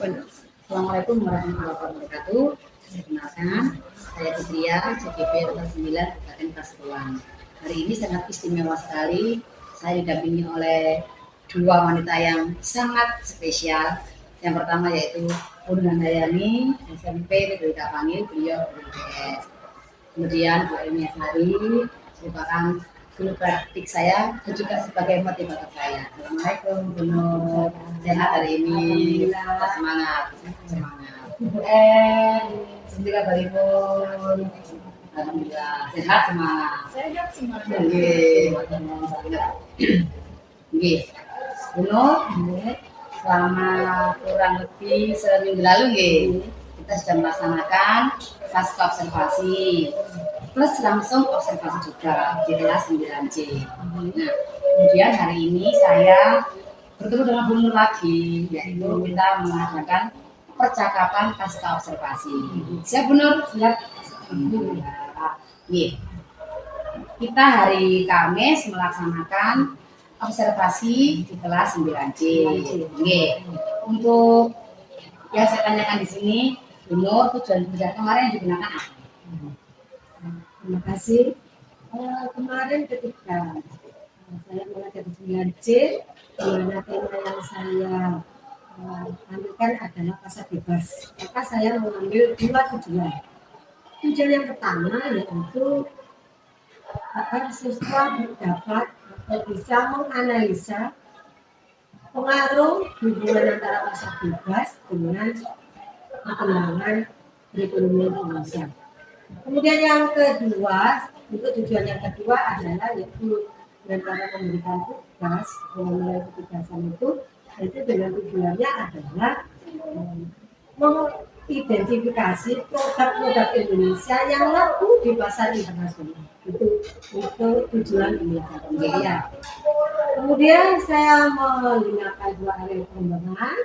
Assalamualaikum warahmatullahi wabarakatuh. Perkenalkan, saya Fitria, CGP Kota 9, Kabupaten Pasuruan. Hari ini sangat istimewa sekali. Saya didampingi oleh dua wanita yang sangat spesial. Yang pertama yaitu Bunda Handayani, SMP Negeri Panggil, beliau BPS. Kemudian Bu Emi Asari merupakan guru praktik saya dan juga sebagai motivator saya. Assalamualaikum Bu Nur, sehat hari ini? Semangat, semangat. Sendiri kabaripun? Alhamdulillah, sehat semangat. Sehat semangat. Nggih, Bu Nur, selama kurang lebih seminggu lalu nggih, kita sudah melaksanakan pasca observasi plus langsung observasi juga di kelas 9C. Nah, kemudian hari ini saya bertemu dengan Bu Nur lagi, yaitu kita mengadakan percakapan pasca observasi. Siap Bu Nur? Siap. Kita hari Kamis melaksanakan observasi di kelas 9C. Untuk yang saya tanyakan di sini, Bu Nur, tujuan belajar kemarin digunakan apa? Terima kasih. Kemarin ketika saya mengajar di 9C, di mana tema yang saya ambilkan adalah pasar bebas. Maka saya mengambil dua tujuan. Tujuan yang pertama yaitu agar siswa dapat atau bisa menganalisa pengaruh hubungan antara pasar bebas dengan perkembangan perekonomian Indonesia. Kemudian yang kedua, untuk tujuan yang kedua adalah yaitu dengan cara memberikan tugas, mulai ketugasan itu dengan tujuannya adalah mengidentifikasi produk-produk Indonesia yang laku di pasar internasional. Itu tujuan belajar. Kemudian saya menggunakan dua area pengembangan,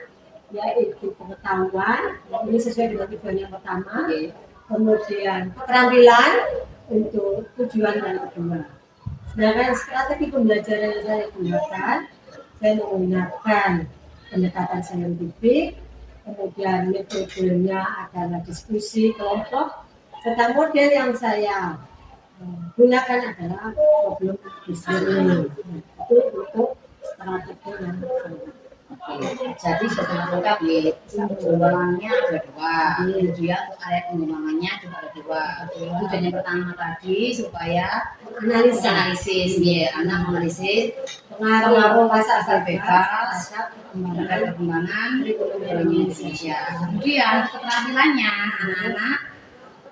yaitu pengetahuan, ini sesuai dengan tujuan yang pertama. Kemudian keterampilan untuk tujuan yang kedua. Sedangkan strategi pembelajaran yang saya gunakan, saya menggunakan pendekatan saintifik, kemudian metodenya adalah diskusi kelompok, serta model yang saya gunakan adalah problem solving. Itu untuk strategi yang jadi sudah lengkap ya. Pengembangannya ada dua, kemudian untuk area pengembangannya juga ada dua. Tujuan yang pertama tadi supaya analisis, ya, anak menganalisis pengaruh pasar bebas terhadap perkembangan perekonomian Indonesia. Kemudian keterampilannya anak-anak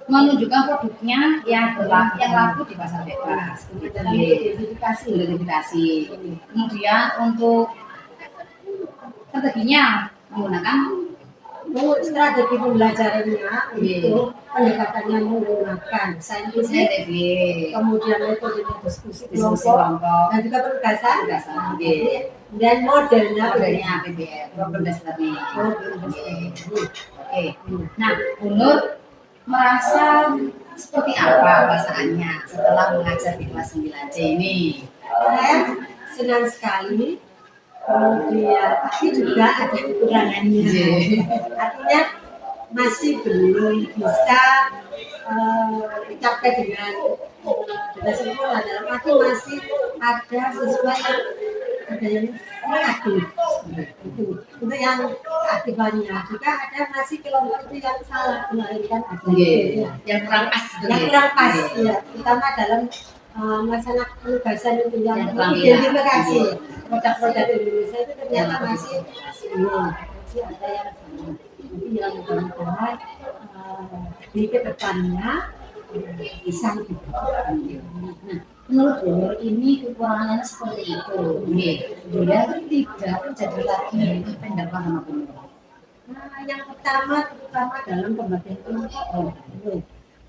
menunjukkan produknya yang laku di pasar bebas. Identifikasi. Kemudian untuk strateginya menggunakan strategi pembelajarannya untuk pendekatannya menggunakan saintifik, kemudian metodenya diskusi kelompok dan juga penugasan, dan modelnya APBN, problem based learning. Oke. Nah, Bu Nur merasa seperti apa perasaannya setelah mengajar di kelas 9C ini? Saya senang sekali. Kemudian tapi juga ada kekurangannya. Artinya masih belum bisa dicapai dengan sempurna. Dalam arti masih ada siswa yang ada yang aktif. Itu yang keaktifannya. Juga ada masih kelompok itu yang salah melahirkan ada yang kurang pas. Yang kurang pas, ya. Terutama dalam masalah penugasan itu yang identifikasi produk-produk Indonesia itu ternyata masih ada yang salah. Jadi yang mudah-mudahan di kedepannya bisa lebih baik. Nah, menurut Bu Nur ini kekurangannya seperti itu, dia tidak terjadi lagi pendapat sama Bu Nur. Yang pertama terutama dalam pembagian kelompok.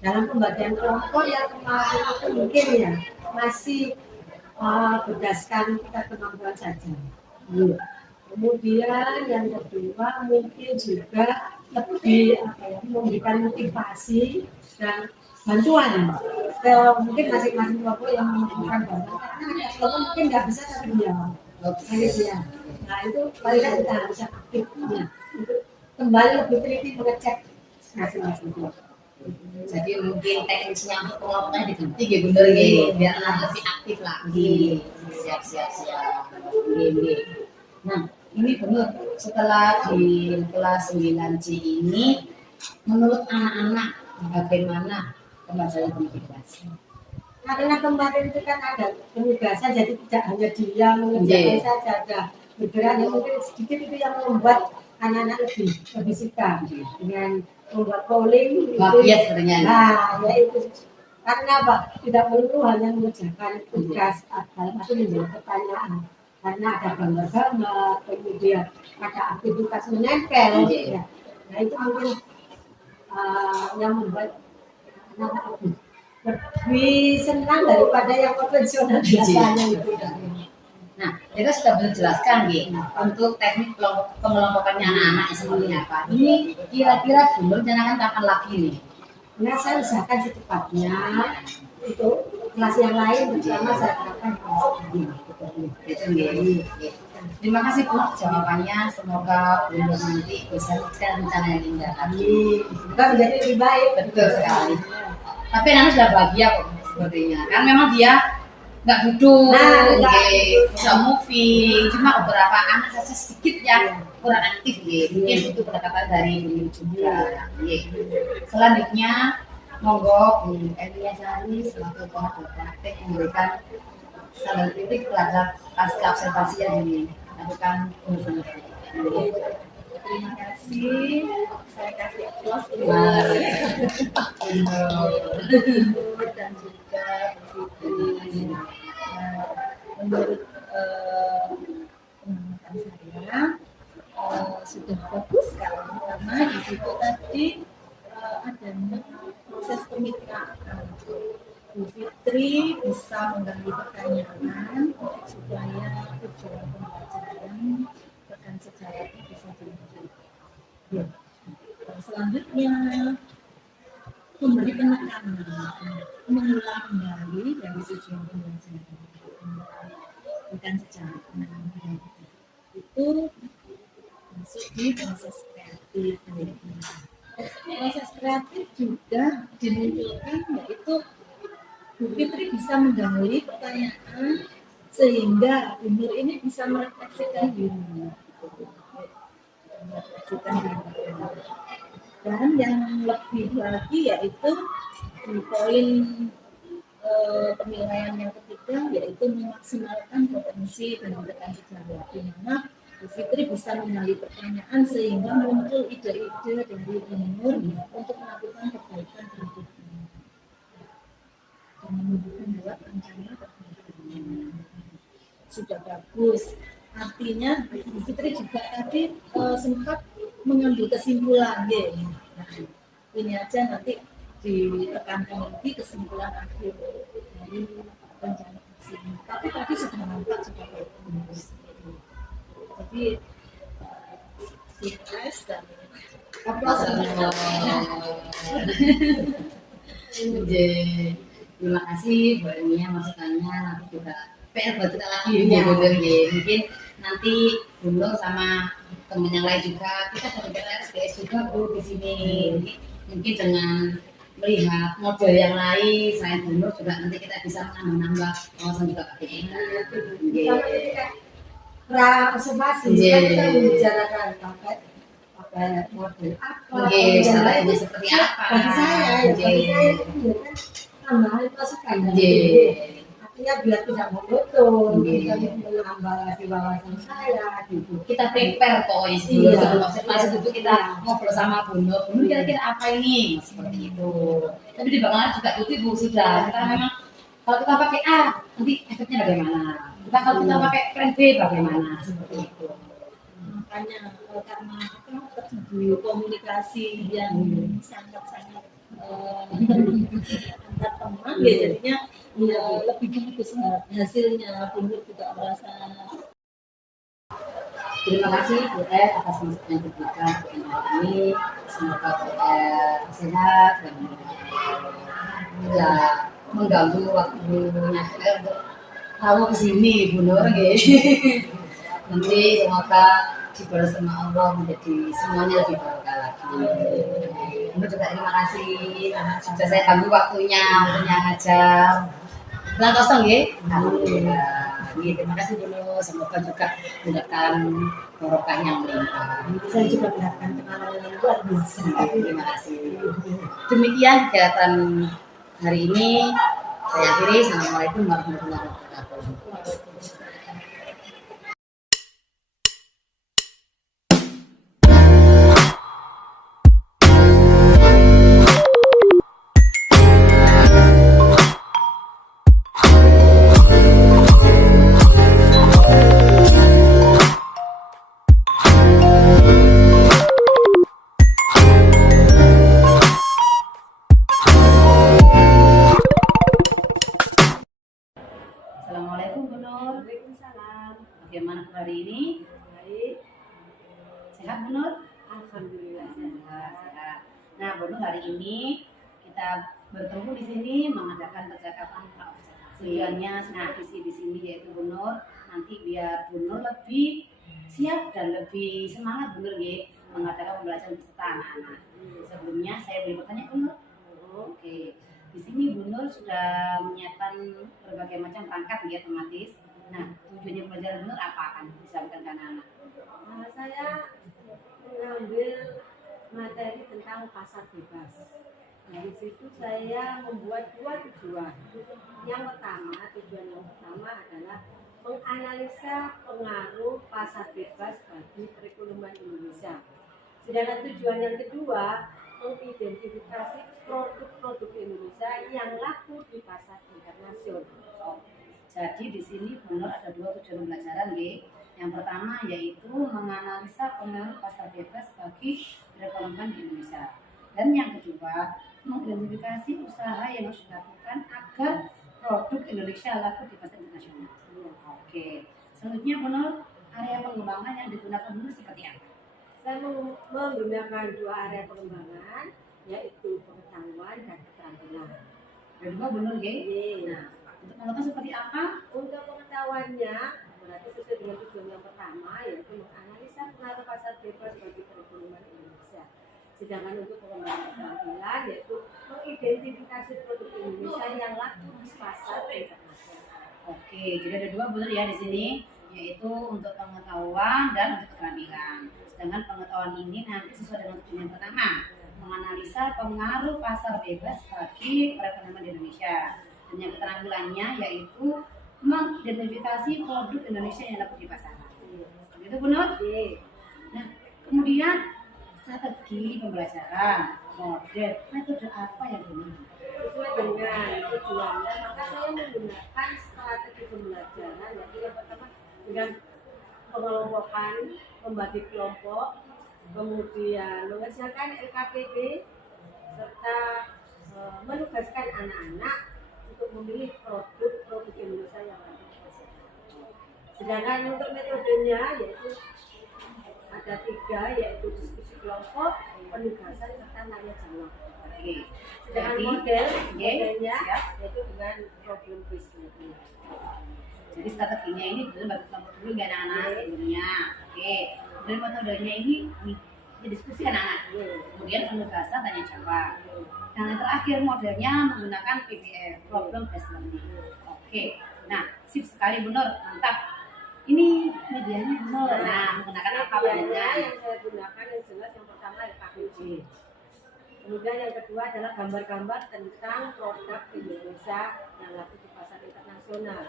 Dalam pembagian kelompok yang kemarin itu mungkin ya masih berdasarkan tingkat kemampuan saja. Kemudian yang kedua mungkin juga lebih memberikan motivasi dan bantuan ke mungkin masing-masing kelompok yang membutuhkan bantuan. Karena ada kelompok mungkin nggak bisa tapi dia. Nah itu paling tidak kita harus aktifnya. kembali lebih teliti mengecek masing-masing. Jadi mungkin teknisnya untuk pengelompokannya diganti gitu bener ya, biar anak lebih aktif lagi. Siap. Gini. Nah, ini benar setelah di kelas 9C ini, menurut anak-anak bagaimana pembelajaran komunikasi? Nah, karena kemarin itu kan ada penugasan, jadi tidak hanya diam mengerjakan saja, ada bergerak yang mungkin sedikit itu yang membuat anak-anak lebih suka dengan membuat polling itu. Bagian sebenarnya. Nah, ya itu karena apa? Tidak perlu hanya mengerjakan tugas dalam arti menjawab pertanyaan, karena ada gambar-gambar, kemudian ada aktivitas menempel. Ya. Nah itu mungkin yang membuat anak-anak lebih senang daripada yang konvensional biasanya itu. Nah, kita sudah menjelaskan gitu untuk teknik pengelompokannya anak-anak seperti apa. Ini kira-kira belum rencanakan kapan lagi nih? Nah, saya usahakan secepatnya itu kelas yang lain bersama saya harapkan itu. Terima kasih Bu jawabannya. Semoga Bu nanti bisa rencana yang indah. Semoga menjadi lebih baik. Betul sekali. Tapi anak sudah bahagia kok sepertinya. Kan memang dia nggak duduk, nggak movie, cuma beberapa anak saja sedikit yang kurang aktif ya. Mungkin itu pendekatan dari beliau juga. Selanjutnya monggo Bu Emilia Sari selaku pengajar praktek memberikan saran kritik terhadap pasca observasi yang dilakukan bersama. Terima kasih. Saya kasih aplaus dan juga menurut pengamatan saya sudah bagus sekali karena di situ tadi adanya proses kemitraan. Bu Fitri bisa menggali pertanyaan supaya tujuan pembelajaran rekan sejawat bisa dilanjutkan. Ya. Selanjutnya memberi penekanan, mengulang kembali dari tujuan pembelajaran rekan sejawat. Itu masuk di proses kreatif. Proses kreatif juga dimunculkan yaitu Bu Fitri bisa menggali pertanyaan sehingga umur ini bisa merefleksikan diri. Dan yang lebih lagi yaitu di poin penilaian yang ketiga yaitu memaksimalkan potensi dan rekan sejawat, di mana Bu Fitri bisa menggali pertanyaan sehingga muncul ide-ide dari umur untuk melakukan perbaikan berikutnya. Dan membuat rencana perbaikan sudah bagus. Artinya Bu Fitri juga tadi sempat mengambil kesimpulan ya. Nah, ini aja nanti ditekankan lagi kesimpulan akhir dari rencana aksi. Tapi tadi sudah nampak sudah bagus. Jadi sukses dan aplaus. Terima kasih Bu Emilia masukannya, nanti juga PR buat kita lagi ya bener ya. Mungkin nanti Bunur sama temen yang lain juga kita dari PLSBS juga Bu di sini. Mungkin dengan melihat model yang lain selain Bunur juga nanti kita bisa menambah wawasan juga pakai ini. Observasi kita membicarakan pakai model apa, misalnya seperti apa. Bagi saya itu kan tambahan masukan. Artinya biar tidak monoton, kita menambah di wawasan saya gitu. Kita prepare pokoknya sebelum observasi itu kita ngobrol sama Bunur kira-kira apa ini seperti itu. Tapi di belakang juga itu Bu sudah kita memang kalau kita pakai A nanti efeknya bagaimana. Kalau kita pakai plan B bagaimana seperti itu. Makanya karena terjadi komunikasi yang sangat-sangat antar teman ya jadinya ya lebih bagus hasilnya. Bunur juga merasa. Terima kasih Bu atas masukan yang diberikan hari ini. Semoga Bu sehat dan tidak mengganggu waktunya untuk kamu kesini Bunur gitu. Nanti semoga dibalas sama Allah menjadi semuanya lebih barokah lagi. Bunur juga terima kasih sudah saya ganggu waktunya ngajar. Nah, kosong ya. Alhamdulillah. Terima kasih dulu. Semoga juga mendapatkan barokah yang melimpah. Saya juga mendapatkan pengalaman yang luar biasa. Terima kasih. Demikian kegiatan hari ini. Saya akhiri. Assalamualaikum warahmatullahi wabarakatuh. Assalamualaikum Bu Nur. Waalaikumsalam. Bagaimana hari ini? Baik. Sehat Bu Nur? Alhamdulillah. Sehat. Nah, Bu Nur, hari ini kita bertemu di sini mengadakan percakapan praobservasi. Tujuannya nah visi di sini yaitu Bu Nur nanti biar Bu Nur lebih siap dan lebih semangat Bu Nur ya mengadakan pembelajaran beserta anak-anak. Sebelumnya saya boleh bertanya Bu Nur? Oke. Di sini Bu Nur sudah menyiapkan berbagai macam perangkat ya otomatis. Nah, tujuannya pembelajaran Bu Nur apa akan disampaikan ke anak-anak? Saya mengambil materi tentang pasar bebas. Dari situ saya membuat 2 tujuan. Yang pertama, tujuan yang pertama adalah menganalisa pengaruh pasar bebas bagi perekonomian Indonesia. Sedangkan tujuan yang kedua, mengidentifikasi produk-produk Indonesia yang laku di pasar internasional. Jadi di sini Bu Nur ada 2 tujuan pembelajaran ya. Yang pertama yaitu menganalisa pengaruh pasar bebas bagi perekonomian di Indonesia. Dan yang kedua, mengidentifikasi usaha yang harus dilakukan agar produk Indonesia laku di pasar internasional. Oke. Selanjutnya Bu Nur, area pengembangan yang digunakan Bu Nur seperti apa? Saya menggunakan 2 area pengembangan, yaitu pengetahuan dan keterampilan. Ada 2 Bu Nur ya. Nah, Nah, untuk pengetahuan seperti apa? untuk pengetahuannya, berarti sesuai dengan tujuan yang pertama, yaitu menganalisa pengaruh pasar bebas bagi perekonomian Indonesia. Sedangkan untuk pengembangan keterampilan, yaitu mengidentifikasi produk Indonesia yang laku di pasar internasional. Oke, jadi ada 2 Bu Nur ya di sini, yaitu untuk pengetahuan dan untuk keterampilan. Sedangkan pengetahuan ini nanti sesuai dengan tujuan yang pertama, menganalisa pengaruh pasar bebas bagi perekonomian di Indonesia. Dan yang keterampilannya yaitu mengidentifikasi produk Indonesia yang laku di pasaran. Begitu Bu Nur? Nah, kemudian strategi pembelajaran, model, metode apa yang benar? Sesuai dengan tujuannya, maka saya menggunakan strategi pembelajaran, yaitu yang pertama dengan pengelompokan, membagi kelompok, kemudian mengerjakan LKPD, serta menugaskan anak-anak untuk memilih produk Indonesia yang ada di pasar. Sedangkan untuk metodenya yaitu ada 3, yaitu diskusi kelompok, penugasan serta nanya jawab. Oke. Sedangkan Jadi, modelnya siap. yaitu dengan problem based method. Jadi strateginya ini dulu bagi kelompok dulu ya anak-anak sebelumnya. Oke. Kemudian metodenya ini diskusi anak-anak. Kemudian penugasan tanya jawab. Dan yang terakhir modelnya menggunakan PBL, problem based learning. Oke. Nah, sip sekali Bu Nur, mantap. Ini medianya Bu Nur. Nah, menggunakan apa Medianya banyak? yang saya gunakan yang jelas yang pertama LKPD. Kemudian yang kedua adalah gambar-gambar tentang produk Indonesia yang laku di pasar internasional.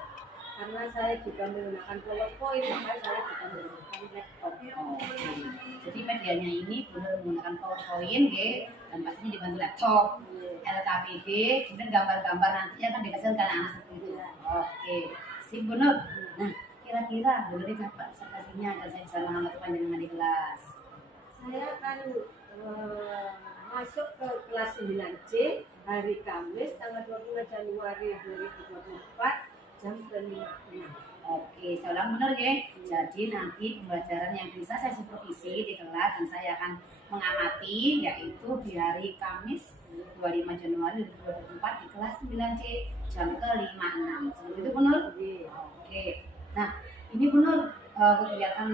Karena saya juga menggunakan PowerPoint, maka saya juga menggunakan laptop. Oke. Jadi medianya ini benar menggunakan PowerPoint, dan pastinya dibantu laptop, LKPD, kemudian gambar-gambar nantinya akan dihasilkan anak seperti itu. Oke, sip Bu Nur. Nah, kira-kira Bu Nur ini apa observasinya agar saya bisa mengamati panjenengan di kelas? Saya akan masuk ke kelas 9C hari Kamis tanggal 25 Januari 2024 jam 5.06. Oke, saya ulang benar ya. Jadi nanti pembelajaran yang bisa saya supervisi di kelas dan saya akan mengamati yaitu di hari Kamis 25 Januari 2024 di kelas 9C jam ke-5.06. Seperti itu Bu Nur? Oke. Nah, ini Bu Nur kegiatan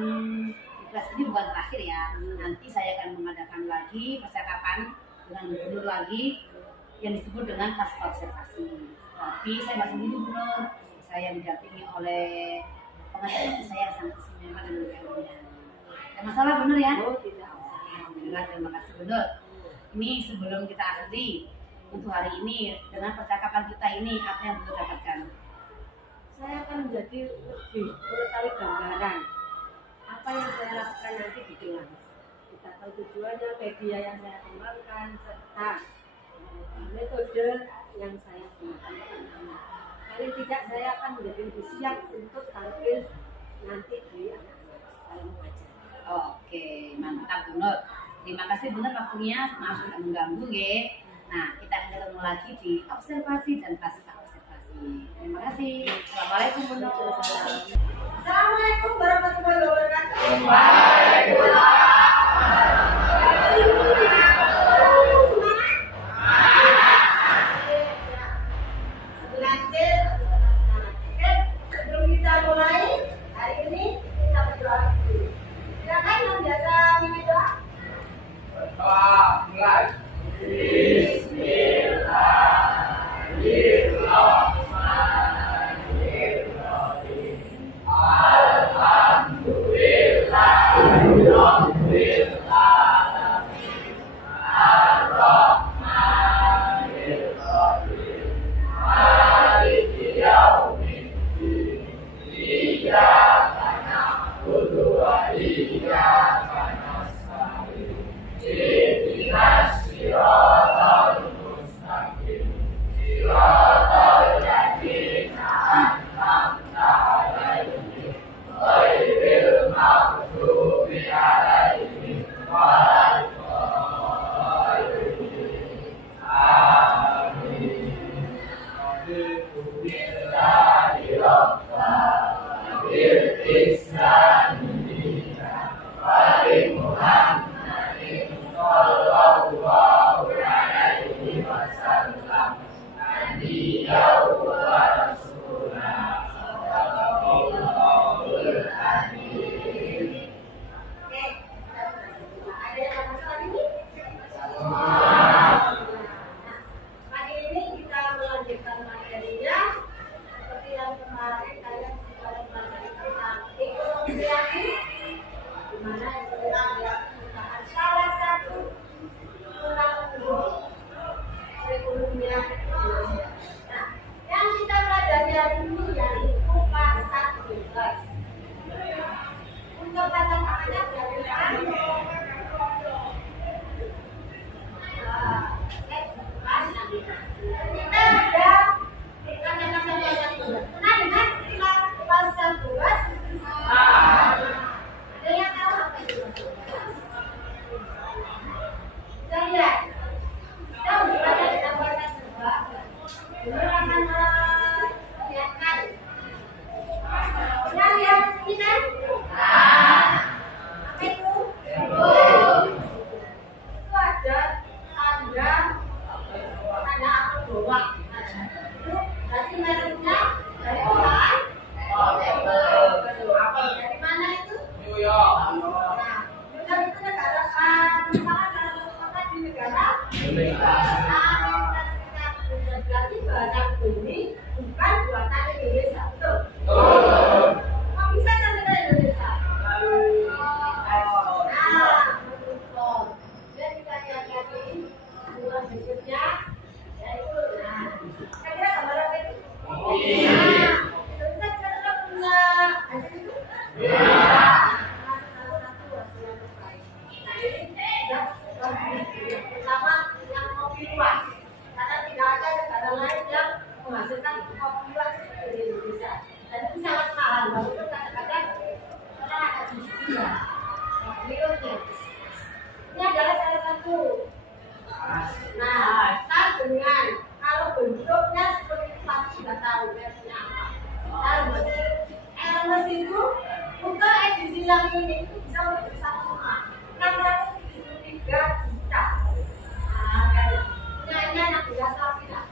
kita kelas ini bukan terakhir ya. Nanti saya akan mengadakan lagi percakapan dengan gubernur lagi yang disebut dengan pasca observasi. Tapi saya nggak sendiri gubernur, saya didampingi oleh pengajar saya sangat istimewa dan luar biasa. Ada masalah benar ya? Oh, tidak. Alhamdulillah, terima kasih benar. Ini sebelum kita akhiri untuk hari ini dengan percakapan kita ini apa yang benar dapatkan? Saya akan menjadi lebih mengetahui gambaran apa yang saya lakukan nanti di kelas. Kita tahu tujuannya, media yang saya kembangkan, serta metode yang saya gunakan. Paling tidak saya akan menjadi lebih siap untuk tampil nanti di anak-anak dalam mengajar. Oke, mantap Bunur. Terima kasih Bunur waktunya, maaf sudah mengganggu ya. Nah, kita akan ketemu lagi di observasi dan pasca observasi. Terima kasih. Assalamualaikum Bunur. Assalamualaikum warahmatullahi wabarakatuh. Belajar. Sebelum kita mulai hari ini kita berdoa dulu. Silakan yang biasa minta doa. Mulai. Ada yang ada masalah ini? Pagi ini kita melanjutkan materinya seperti yang kemarin kalian sudah mempelajari tentang ekonomi, di mana kita merupakan salah satu tulang punggung perekonomian Indonesia. Nah, yang kita pelajari hari ini yaitu pasar bebas. Untuk pasar tangannya berapa? Kita ada kata-kata pasar bebas. Pernah dengar istilah pasar bebas? Ada yang tahu apa itu pasar bebas? Kita lihat. Kita berada di gambar tersebut. Ini akan melihatkan. Pernah lihat ini kan? Apa itu? Itu ada tanda apa bawah. Itu berarti mereknya dari perusahaan. Dari mana itu? New York. Nah, New York itu negara merupakan salah satu kota di negara Amerika Serikat. Berarti barang ini bukan buatan Indonesia, betul? Kok bisa sampai ke Indonesia? Nah, betul. Dan kita lihat lagi bulan berikutnya, yaitu kira-kira gambar apa itu? Nah, Indonesia kira-kira punya hasil itu? Satu-satu hasil yang terbaik. Nah, ini sudah pertama yang kopi luas, karena tidak ada negara lain yang menghasilkan kopi luas seperti Indonesia. Dan itu sangat mahal, walaupun kadang-kadang orang ada di sini ya. Berikutnya, ini adalah salah satu. Nah, dengan kalau bentuknya seperti itu pasti sudah tahu versinya apa. Hermes. Hermes itu untuk edisi yang ini itu bisa menjadi satu rumah. 673 juta. Nah, kayaknya ini anak biasa tidak.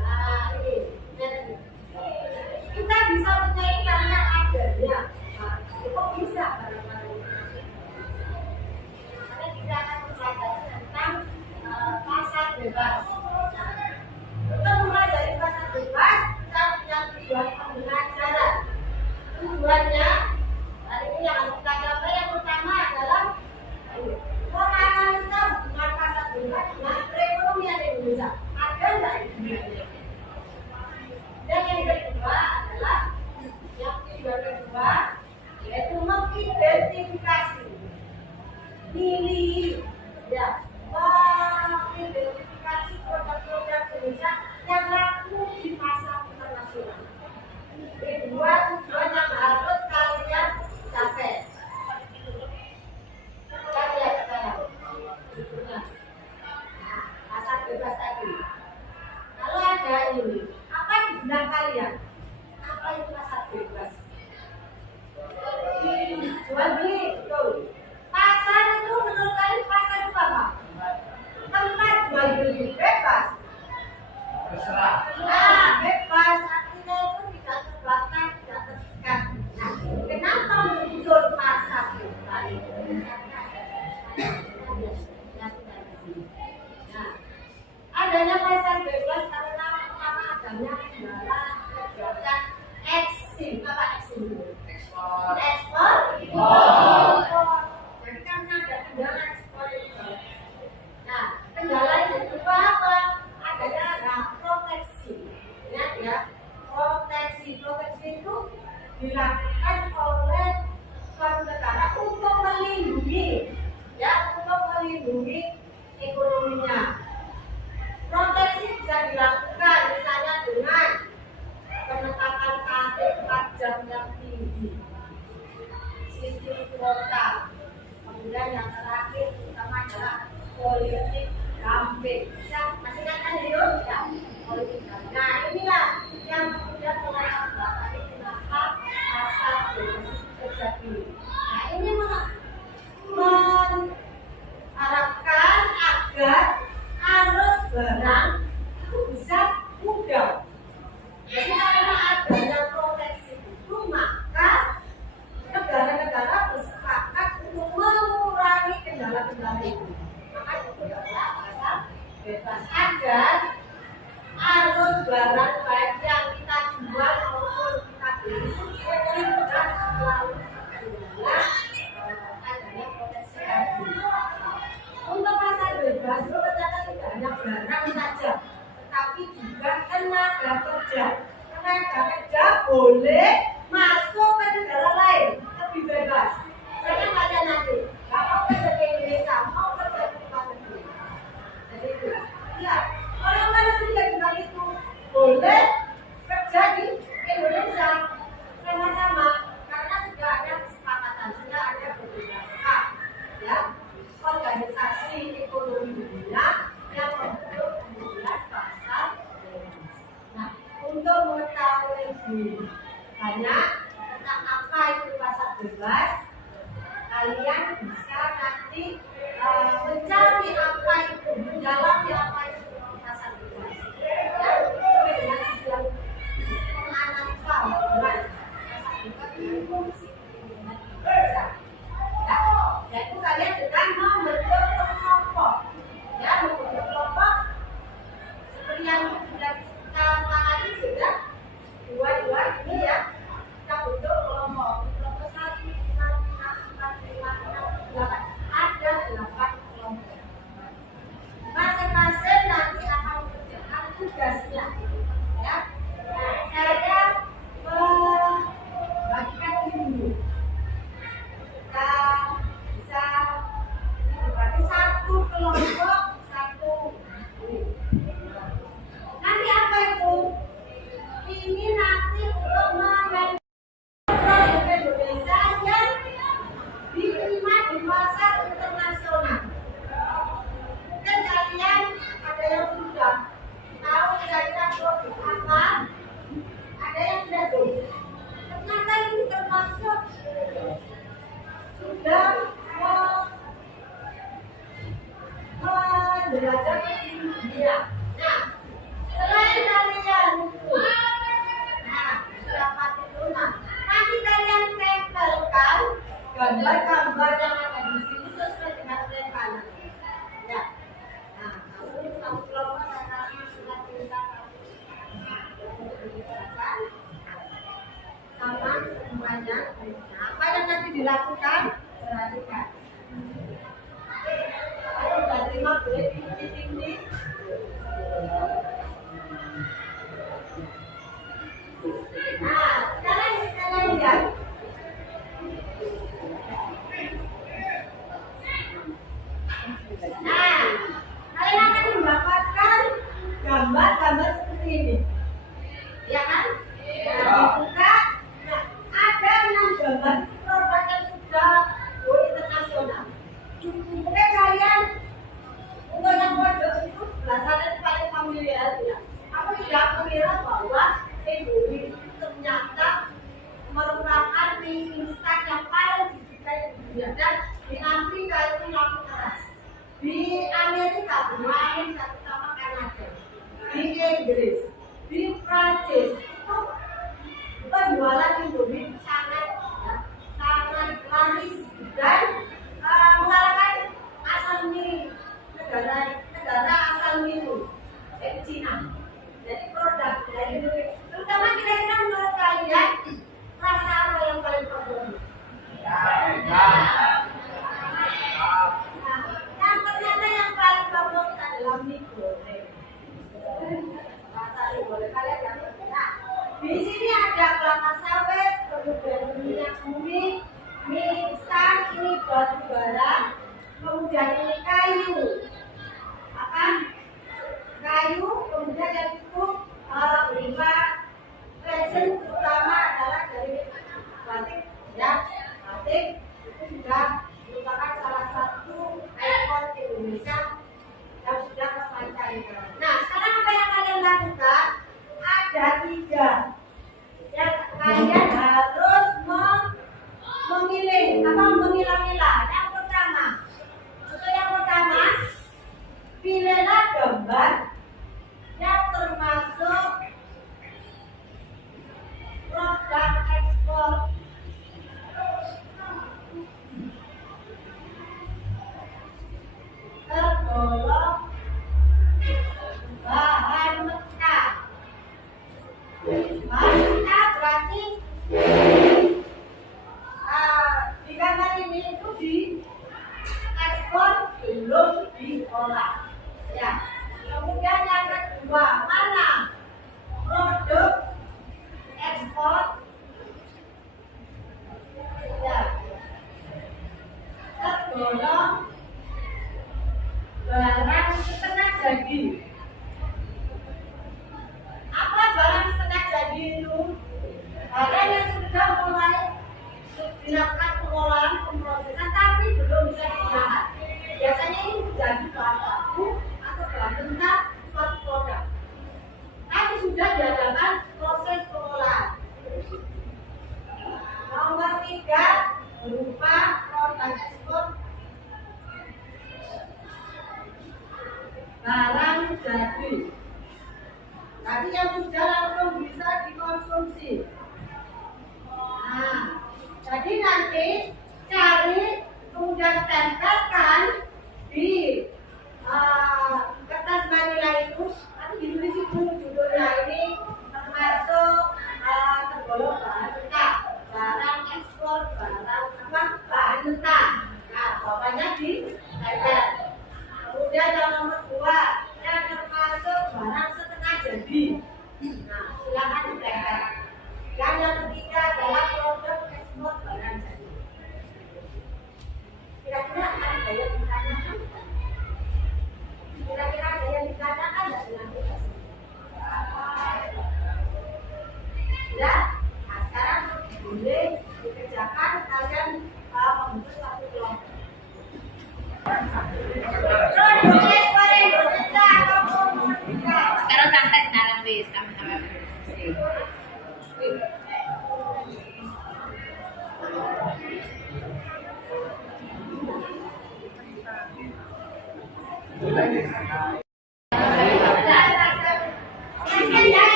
Nah, ini. Kita bisa menyanyi karena adanya. Nah, kok bisa barang-barang ini? ya, mengidentifikasi produk-produk Indonesia yang laku di pasar internasional. Ini dua tujuan yang harus kalian capai. Kita lihat sekarang. Nah, pasar bebas tadi. Kalau ada ini, apa yang di benak kalian? Apa itu pasar bebas? Jual beli, betul. Pasar itu menurut kalian pasar itu apa? Tempat jual beli bebas. Nah, bebas artinya itu tidak terbatas, tidak terikat. Nah, kenapa muncul pasar bebas? Nah, adanya pasar bebas karena pertama adanya kendala kegiatan eksim. Apa eksim? Ekspor. Jadi karena ada kendala ekspor itu. Nah, kendala itu berupa apa? Adanya proteksi. Ya, proteksi itu dilakukan oleh suatu negara untuk melindungi, ekonominya. Proteksi bisa dilakukan misalnya dengan penetapan tarif pajak yang tinggi, sistem kuota, kemudian yang terakhir utama adalah politik dumping. Masih ingat ya? Politik dumping. Nah, inilah yang kemudian mengakibatkan kenapa pasar bebas terjadi. Nah, ini mengharapkan agar arus barang itu bisa mudah. Jadi karena adanya proteksi itu, maka negara-negara bersepakat untuk mengurangi kendala-kendala itu. Maka itu adalah pasar bebas agar arus barang baik yang kita jual maupun kita beli itu tidak terlalu kendala adanya proteksi tadi. Untuk pasar bebas itu ternyata tidak hanya barang saja, tetapi juga tenaga kerja. Tenaga kerja boleh masuk ke negara lain lebih bebas. Saya tanya nanti, nggak mau kerja di Indonesia, mau kerja di luar negeri. Jadi itu, ya orang luar negeri juga itu boleh kerja di Indonesia sama-sama karena sudah ada kesepakatan, sudah ada beberapa ya organisasi ekonomi dunia yang membentuk kemudian pasar bebas. Nah, untuk mengetahui lebih banyak tentang apa itu pasar bebas, kalian bisa nanti mencari apa itu, mendalami apa itu pasar bebas. Ya, sesuai dengan tujuan menganalisa hubungan pasar bebas dengan fungsi perlindungan Indonesia. Ya, yaitu kalian dengan membentuk kelompok, ya, membentuk kelompok seperti yang sudah kita tangani sudah dua ini ya, kita bentuk kelompok 1, 2, 3, 4, 5, 6, 7, 8, ada 8 kelompok. Masing-masing nanti akan mengerjakan tugasnya, ya. Nah, saya membagikan dulu. Kita bisa dibagi satu kelompok, satu ini. Nanti apa itu? Ini nanti untuk mengenai produk Indonesia yang diterima di pasar internasional. Mungkin kalian ada yang sudah tahu kira-kira produk apa, ada yang tidak tahu. Ternyata ini termasuk sudah menjelajah ke dunia. Nah, selain kalian itu, nah, dapat itu, nanti kalian tempelkan gambar-gambar yang ada di sini sesuai dengan tempelan. Ya, nah, lalu satu kelompok saya kasih surat perintah sama semuanya. Nah, apa yang nanti dilakukan? Perhatikan. Ayo sudah terima boleh di sini. Nah, sekarang kita lihat. Inggris, di Prancis itu penjualan Indomie sangat laris dan mengalahkan asal mie negara asal mie itu yaitu Cina. Jadi produk dari Indonesia, terutama kira-kira menurut kalian rasa apa yang paling favorit? Yang ternyata yang paling favorit adalah mie goreng. Rasa mie goreng kalian yang nah, di sini ada kelapa sawit, kemudian minyak bumi, mie instan, ini batu bara, kemudian ini kayu. Apa? Kayu, kemudian yang itu 5 resin terutama adalah dari batik, ya. Batik itu sudah merupakan salah satu ikon Indonesia yang sudah ke mancanegara. Nah, sekarang apa yang kalian lakukan? Ada 3 yang kalian harus memilih apa memilah-milah. Yang pertama, pilihlah gambar yang termasuk produk ekspor tergolong bahan mentah. Bahan mentah berarti di gambar ini itu di ekspor belum diolah. Ya. Kemudian yang kedua, mana produk ekspor? Ya. Tergolong barang setengah jadi. Apa barang setengah jadi itu? Barang yang sudah mulai dilakukan pengolahan, pemrosesan, tapi belum bisa digunakan. Biasanya ini menjadi bahan baku atau bahan mentah suatu produk. Tapi sudah diadakan proses pengolahan. Nomor 3 berupa produk ekspor barang jadi. Tadi yang sudah langsung bisa dikonsumsi. Nah, jadi nanti cari kemudian tempelkan di kertas manila itu, nanti ditulis itu judulnya ini termasuk tergolong bahan mentah, barang ekspor, barang apa bahan mentah. Nah, bawahnya ditempel. Kemudian yang nomor 2 yang termasuk barang setengah jadi. Nah, silakan ditempel. Yang ketiga adalah produk ekspor barang jadi. Kira-kira ada yang ditanyakan? Kira-kira ada yang ditanyakan nggak dengan kita? Ya, nah sekarang boleh dikerjakan kalian membentuk satu kelompok. Produk ekspor Indonesia atau komoditas. Sekarang santai sekarang bis, sama-sama.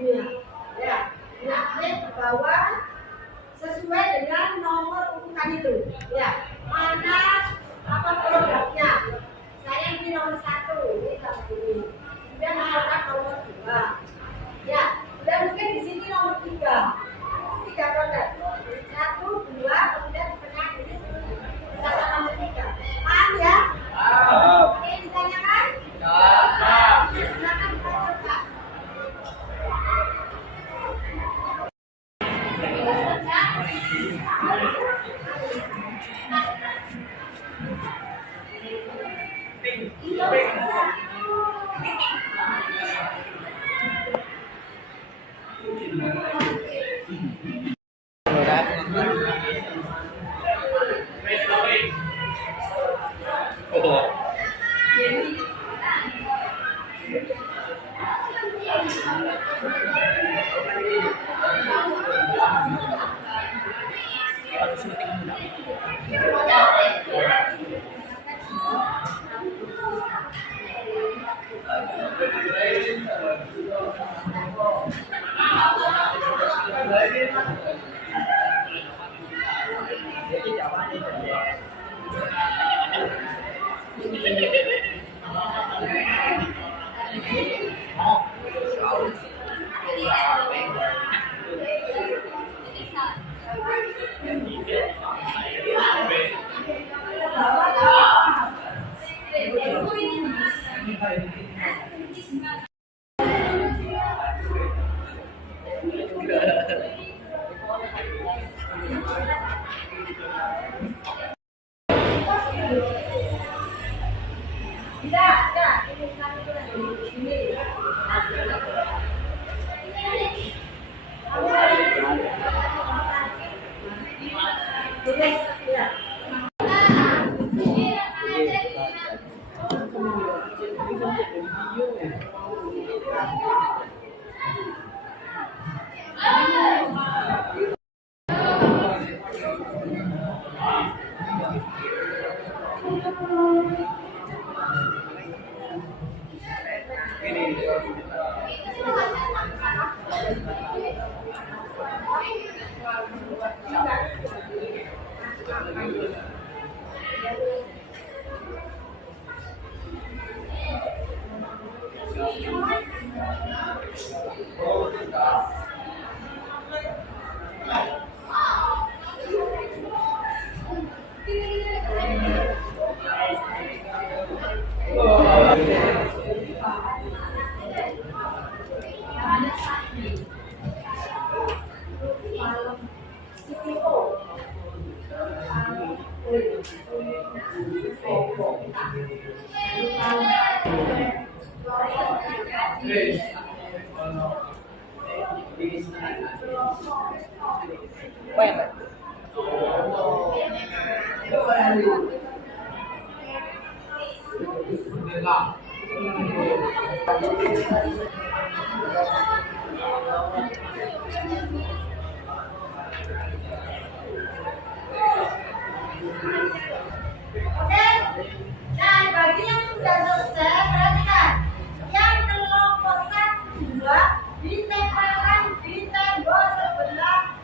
dunia. Ya, naklik ke bawah sesuai dengan nomor urutan itu. Ya, mana apa produknya? Saya ini nomor 1, ini sama ini. Kemudian nomor 2. Ya, dan mungkin di sini nomor 3. 3 produk. 1, 2, kemudian pernah ini nomor 3. Paham ya? Oke, ditanyakan? Silakan kita coba. Nah, bagi yang sudah selesai, perhatikan. Yang kelompok 1, 2 ditempelkan di tembok sebelah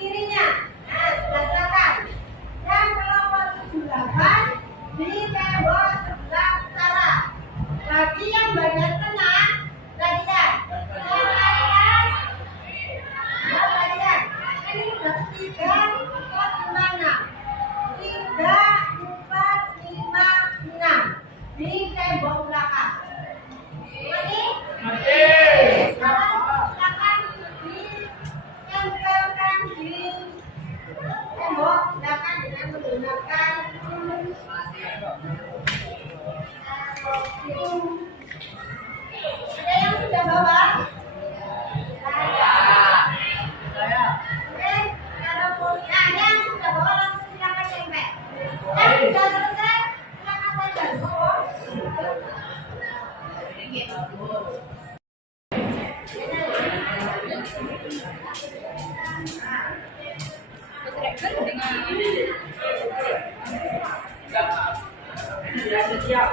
kirinya. Nah, sebelah selatan. Yang kelompok 7, 8 di tembok sebelah utara. Bagi yang bagian tengah, perhatikan. Perhatikan. Ini sudah 3, 4, 5, 6. 3, 4, 5, 6 di tembok belakang. Masih? Silakan ditempelkan di tembok belakang dengan menggunakan ada yang sudah bawa? Oke, kalau punya yang sudah bawa langsung silakan tempel. Yang sudah selesai, silakan tempel. Siap.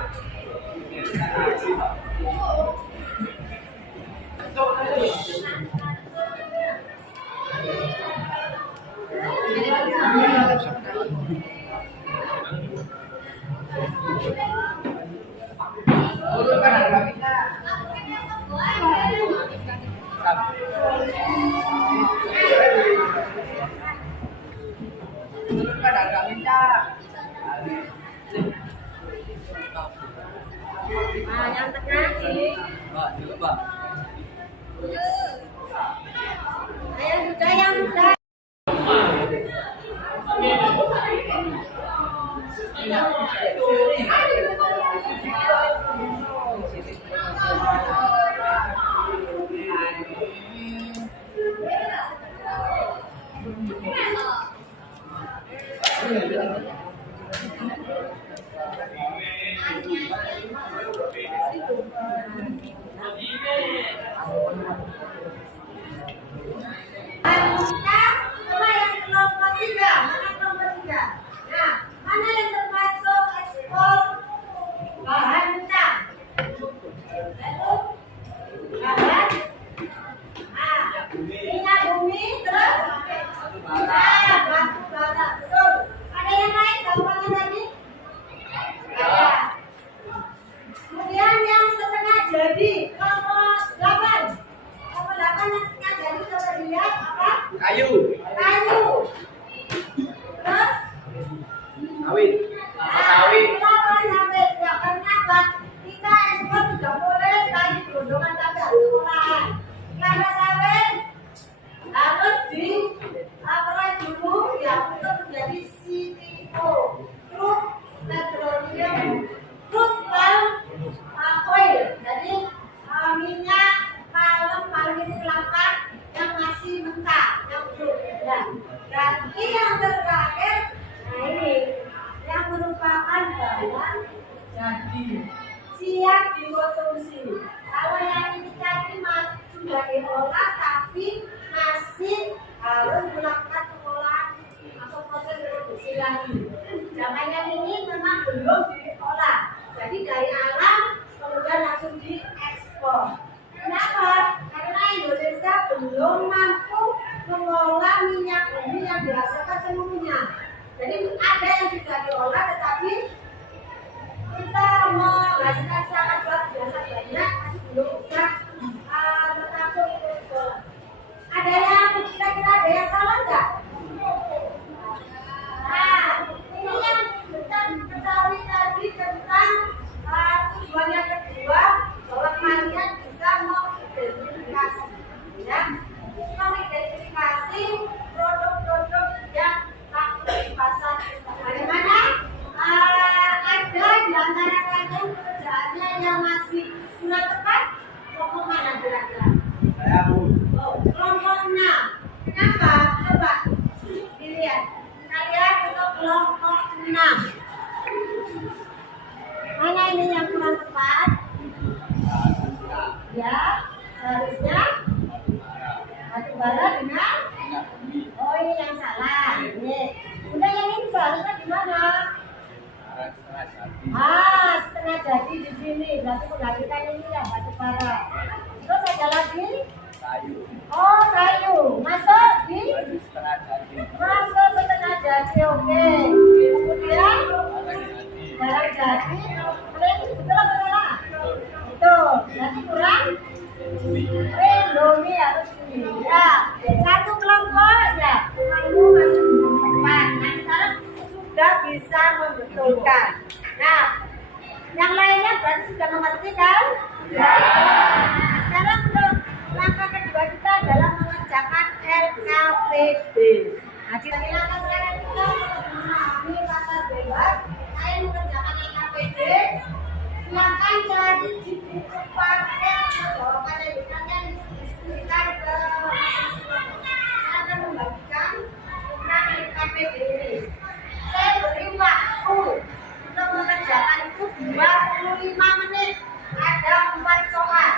Nah, yang tengah sih. Ayo sudah yang sudah. Kemudian yang setengah jadi kelompok 8. Kelompok 8 yang setengah jadi coba dilihat apa? Kayu. Kayu. Terus? Sawit. Sawit. Kelapa sawit. Ya, karena apa? Kita ekspor juga boleh kayu gelondongan tapi harus olahan. Kelapa sawit harus diperai dulu ya untuk menjadi CTO. Truk petroleum. Truk palm oil. Jadi minyak palm ini kelapa yang masih mentah, yang belum. Ya. Dan yang terakhir, nah ini yang merupakan barang jadi siap dikonsumsi. Kalau yang ini tadi sudah diolah tapi masih harus melakukan pengolahan atau proses produksi lagi. Sedangkan yang ini memang belum diolah. Jadi dari alam kemudian langsung diekspor. Kenapa? Karena Indonesia belum mampu mengolah minyak bumi yang dihasilkan seluruhnya. Jadi ada yang sudah diolah tetapi kita menghasilkan sangat luar biasa banyak masih belum bisa menampung itu. Ada yang kira-kira ada yang salah nggak? Nah, ini yang kita ketahui tadi tentang tujuan yang kedua bahwa kalian bisa mengidentifikasi, ya, mengidentifikasi produk-produk yang laku di pasar. Bagaimana? Ada di antara kalian pekerjaannya yang masih kurang tepat? Kelompok mana kira-kira? Saya Bu. Oh, kelompok 6. Kenapa? Coba dilihat. Kalian untuk kelompok 6. Mana ini yang kurang tepat? Ya, harusnya batu bara dengan. Oh, ini yang salah. Ini. Udah yang ini seharusnya di mana? Setengah jadi di sini. Berarti menggantikan ini ya batu bara. Terus ada lagi? Kayu. Oh, kayu. Masuk di? Setengah jadi. Masuk setengah jadi. Oke. Kemudian barang jadi. Kalian ini betul apa salah? Betul. Berarti kurang? Indomie harus ini. Ya. Satu kelompok ya. Kamu masih belum tepat. Nah, sekarang sudah bisa membetulkan. Nah, yang lainnya berarti sudah mengerti kan? Ya. Nah, sekarang untuk langkah kedua kita adalah mengerjakan LKPD. Nah, di langkah terakhir kita memahami pasar bebas. Saya mengerjakan LKPD. Silakan cari di buku paket jawabannya kalian diskusikan ke saya akan membagikan tentang LKPD ini. Saya beri waktu untuk mengerjakan itu 25 menit. Ada 4 soal.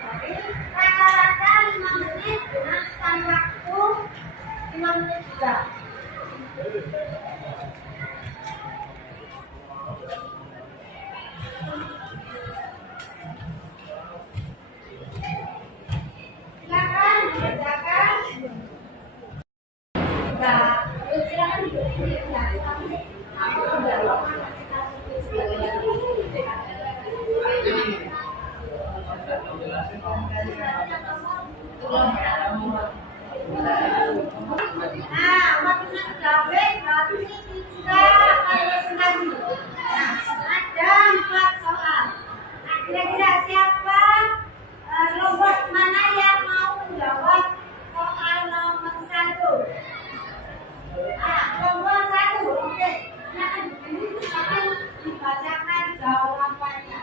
Jadi rata-rata 5 menit dengan sekali waktu 5 menit juga. Nah, waktu gawe berarti kita harus ngaji. Nah, ada 4 soal. Nah, kira-kira siapa kelompok mana yang mau menjawab soal nomor 1? Nah, kelompok 1, oke. Nah, ini akan dibacakan jawabannya.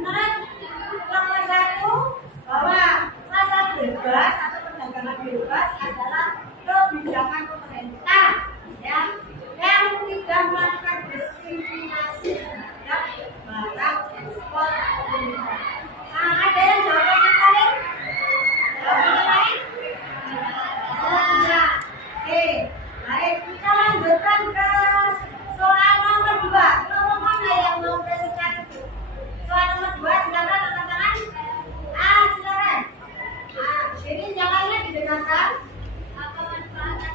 Menurut nomor 1 bahwa pasar bebas atau perdagangan bebas adalah kebijakan pemerintah yang tidak melakukan diskriminasi terhadap barang ekspor pemerintah. Nah, ada yang jawaban yang lain? Jawaban yang lain? Enggak. Oke, baik, kita lanjutkan ke soal nomor 2. Nomor mana yang mau presentasi itu? Soal nomor 2, silakan angkat tangan. Silakan. Jadi jalannya didengarkan. Apa manfaat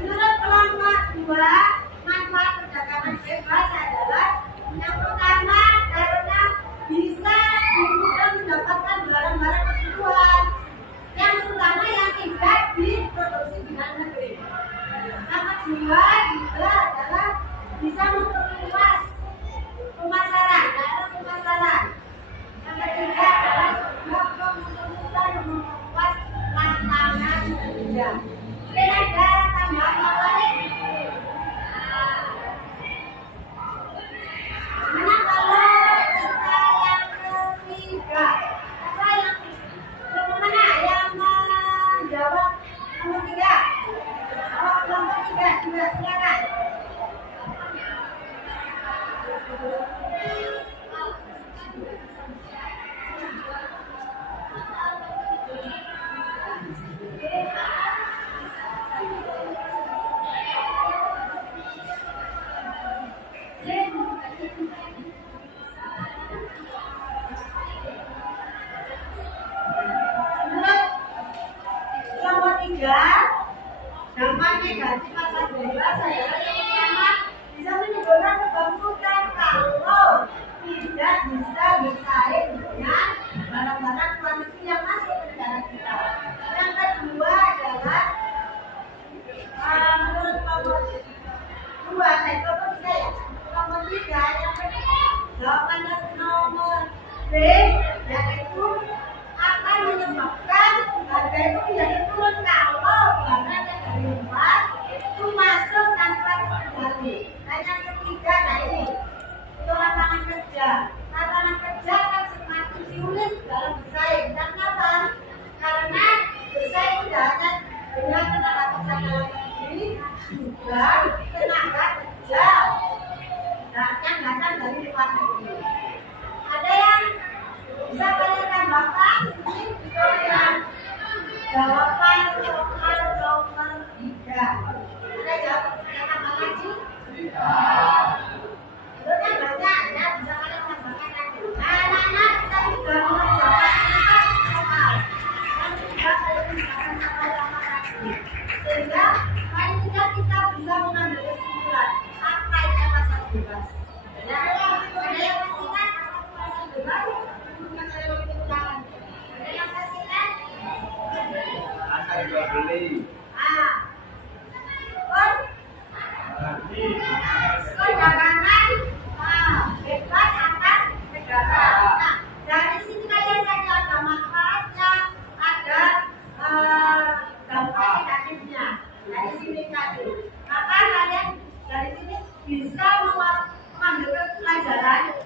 menurut kelompok 2, manfaat perdagangan bebas adalah yang pertama karena bisa mudah mendapatkan barang-barang kebutuhan yang terutama yang tidak diproduksi di dalam negeri. Yang kedua juga adalah bisa memperluas pemasaran, daerah pemasaran. Yang ketiga adalah juga mempermudah dan memperluas lapangan kerja. Mungkin ada tambahan yang lain? Mana kalau kita yang ketiga? Apa yang mana yang menjawab nomor 3? Oh, nomor 3 juga silakan. Menurut nomor 3, dampak negatif pasar bebas adalah yang pertama bisa menimbulkan kebangkrutan kalau tidak bisa bersaing dengan barang-barang luar negeri yang masuk ke negara kita. Yang kedua adalah menurut nomor 2, nomor 3 ya. Nomor 3 yang jawaban nomor B yaitu akan menyebabkan harga itu menjadi turun kalau barang yang dari luar itu masuk tanpa terkendali. Dan yang ketiga, nah ini itu lapangan kerja. Lapangan kerja akan semakin sulit dalam bersaing. Karena apa? Karena bersaing tidak hanya dengan tenaga kerja dalam negeri, juga tenaga kerja yang datang dari luar negeri. Ada yang bisa kalian tambahkan? Itu yang jawaban soal nomor 3. Ada jawaban yang tambah lagi? Itu kan banyak ya, bisa kalian tambahkan lagi. Anak-anak kita sudah mengerjakan 4 soal dan juga kalian tambahkan soal-soal lagi. Sehingga paling tidak kita bisa mengambil kesimpulan apa itu pasar bebas. Ya, ada yang masih ingat pasar bebas? Ada yang masih ingat? Asal jual beli. Perdagangan bebas antar negara. Nah, dari sini kalian ada manfaatnya, ada dampak negatifnya. Dari sini tadi, maka kalian dari sini bisa mengambil pelajaran